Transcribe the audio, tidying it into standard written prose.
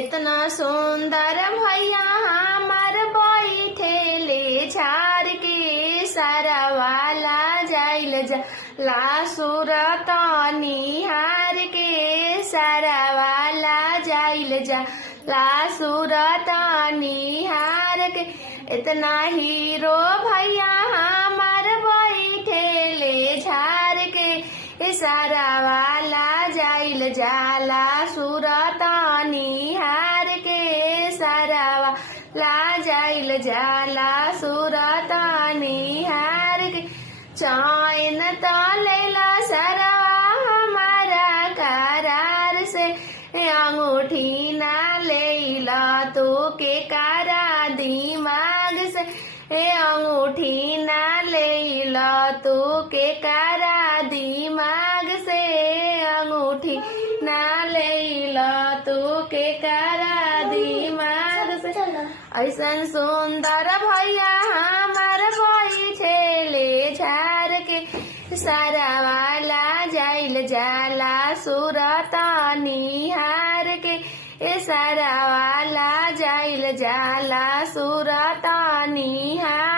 इतना सुंदर भैया हमार बैठेले झार के सारा वाला जाइल जा ला सूरत निहार के सारा वाला जाइल जा ला सूरत निहार के इतना हीरो भैया हमार बैठेले झार के सारा वाला जाइल जाला सूरत निहार के सारा वाला जाइल जाला सूरत निहार के चैन तो लेला सारा हमारा करार से अंगूठी ना लेला तो के कारा दिमाग से अंगूठी ना लेला तो के कारा दिमाग से अंगूठी ना लेला तो के कारा दिमाग से ऐसन सुंदर भैया हमार बैठेले झार के सारा वाला जाइल जाला सूरत निहार के सारा वाला जाइल जाला सूरत निहार